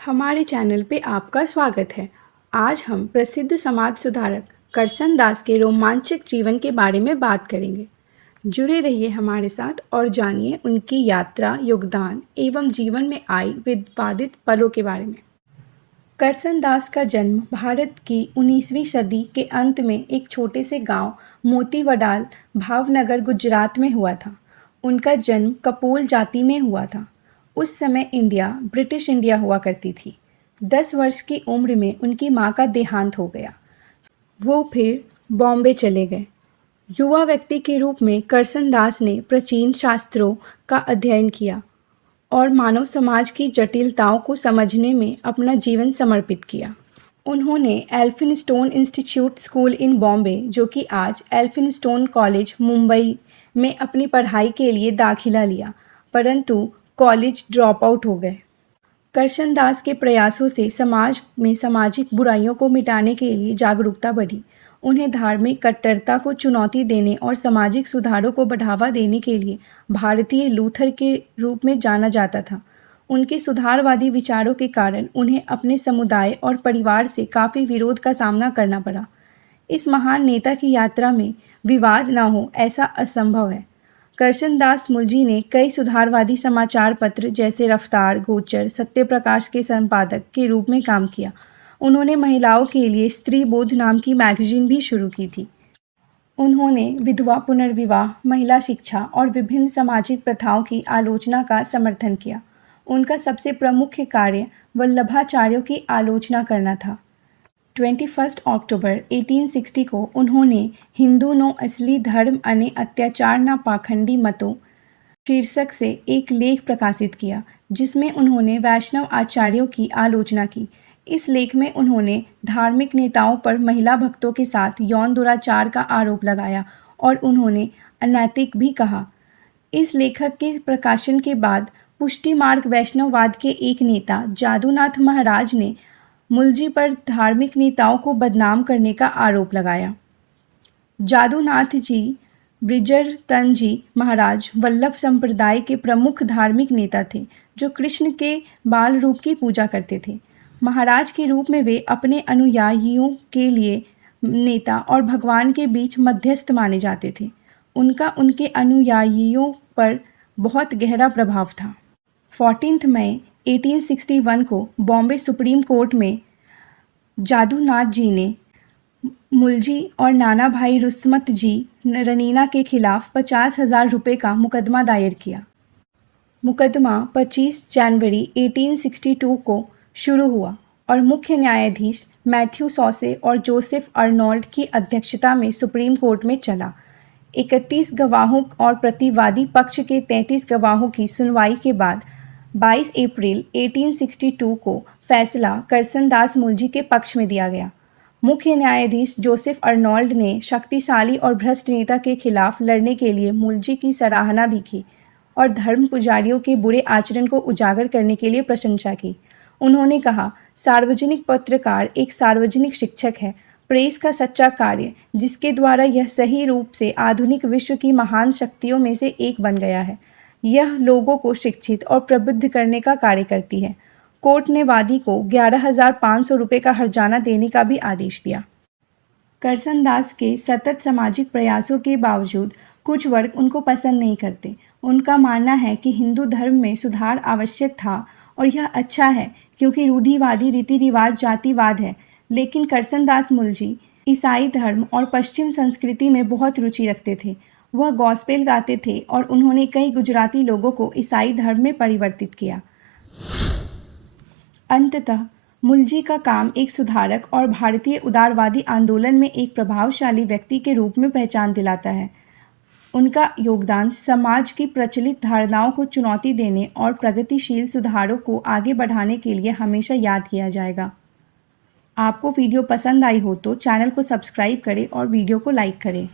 हमारे चैनल पे आपका स्वागत है। आज हम प्रसिद्ध समाज सुधारक करशन दास के रोमांचक जीवन के बारे में बात करेंगे। जुड़े रहिए हमारे साथ और जानिए उनकी यात्रा, योगदान एवं जीवन में आई विवादित पलों के बारे में। करशन दास का जन्म भारत की 19वीं सदी के अंत में एक छोटे से गांव मोतीवडाल, भावनगर, गुजरात में हुआ था। उनका जन्म कपोल जाति में हुआ था। उस समय इंडिया ब्रिटिश इंडिया हुआ करती थी। 10 वर्ष की उम्र में उनकी माँ का देहांत हो गया। वो फिर बॉम्बे चले गए। युवा व्यक्ति के रूप में करशन दास ने प्राचीन शास्त्रों का अध्ययन किया और मानव समाज की जटिलताओं को समझने में अपना जीवन समर्पित किया। उन्होंने एल्फिनस्टोन इंस्टीट्यूट स्कूल इन बॉम्बे, जो कि आज एल्फिनस्टोन कॉलेज मुंबई में, अपनी पढ़ाई के लिए दाखिला लिया, परंतु कॉलेज ड्रॉप आउट हो गए। करशन दास के प्रयासों से समाज में सामाजिक बुराइयों को मिटाने के लिए जागरूकता बढ़ी। उन्हें धार्मिक कट्टरता को चुनौती देने और सामाजिक सुधारों को बढ़ावा देने के लिए भारतीय लूथर के रूप में जाना जाता था। उनके सुधारवादी विचारों के कारण उन्हें अपने समुदाय और परिवार से काफ़ी विरोध का सामना करना पड़ा। इस महान नेता की यात्रा में विवाद न हो, ऐसा असंभव है। करशन दास मुलजी ने कई सुधारवादी समाचार पत्र जैसे रफ्तार, गोचर, सत्य प्रकाश के संपादक के रूप में काम किया। उन्होंने महिलाओं के लिए स्त्री बोध नाम की मैगजीन भी शुरू की थी। उन्होंने विधवा पुनर्विवाह, महिला शिक्षा और विभिन्न सामाजिक प्रथाओं की आलोचना का समर्थन किया। उनका सबसे प्रमुख कार्य वल्लभाचार्यों की आलोचना करना था। 21 अक्टूबर 1860 को उन्होंने हिंदू नो असली धर्म अने अत्याचार ना पाखंडी मतों शीर्षक से एक लेख प्रकाशित किया, जिसमें उन्होंने वैष्णव आचार्यों की आलोचना की। इस लेख में उन्होंने धार्मिक नेताओं पर महिला भक्तों के साथ यौन दुराचार का आरोप लगाया और उन्होंने अनैतिक भी कहा। इस लेखक के प्रकाशन के बाद पुष्टि मार्ग वैष्णववाद के एक नेता जादूनाथ महाराज ने मुलजी पर धार्मिक नेताओं को बदनाम करने का आरोप लगाया। जादूनाथ जी ब्रिजर्तन जी महाराज वल्लभ संप्रदाय के प्रमुख धार्मिक नेता थे, जो कृष्ण के बाल रूप की पूजा करते थे। महाराज के रूप में वे अपने अनुयायियों के लिए नेता और भगवान के बीच मध्यस्थ माने जाते थे। उनका उनके अनुयायियों पर बहुत गहरा प्रभाव था। 14 मई 1861 को बॉम्बे सुप्रीम कोर्ट में जादूनाथ जी ने मुलजी और नाना भाई रुस्तमत जी रनीना के खिलाफ 50,000 रुपये का मुकदमा दायर किया। मुकदमा 25 जनवरी 1862 को शुरू हुआ और मुख्य न्यायाधीश मैथ्यू सॉसे और जोसेफ अर्नोल्ड की अध्यक्षता में सुप्रीम कोर्ट में चला। 31 गवाहों और प्रतिवादी पक्ष के 33 गवाहों की सुनवाई के बाद 22 अप्रैल 1862 को फैसला करशन दास मुलजी के पक्ष में दिया गया। मुख्य न्यायाधीश जोसेफ अर्नोल्ड ने शक्तिशाली और भ्रष्ट नेता के खिलाफ लड़ने के लिए मुलजी की सराहना भी की और धर्म पुजारियों के बुरे आचरण को उजागर करने के लिए प्रशंसा की। उन्होंने कहा, सार्वजनिक पत्रकार एक सार्वजनिक शिक्षक है, प्रेस का सच्चा कार्य, जिसके द्वारा यह सही रूप से आधुनिक विश्व की महान शक्तियों में से एक बन गया है। यह लोगों को शिक्षित और प्रबुद्ध करने का कार्य करती है। कोर्ट ने वादी को 11,500 रुपये का हर्जाना देने का भी आदेश दिया। करशन दास के सतत सामाजिक प्रयासों के बावजूद कुछ वर्ग उनको पसंद नहीं करते। उनका मानना है कि हिंदू धर्म में सुधार आवश्यक था और यह अच्छा है क्योंकि रूढ़िवादी रीति रिवाज जातिवाद है। लेकिन करशन दास मुलजी ईसाई धर्म और पश्चिम संस्कृति में बहुत रुचि रखते थे। वह गॉस्पेल गाते थे और उन्होंने कई गुजराती लोगों को ईसाई धर्म में परिवर्तित किया। अंततः मुलजी का काम एक सुधारक और भारतीय उदारवादी आंदोलन में एक प्रभावशाली व्यक्ति के रूप में पहचान दिलाता है। उनका योगदान समाज की प्रचलित धारणाओं को चुनौती देने और प्रगतिशील सुधारों को आगे बढ़ाने के लिए हमेशा याद किया जाएगा। आपको वीडियो पसंद आई हो तो चैनल को सब्सक्राइब करें और वीडियो को लाइक करें।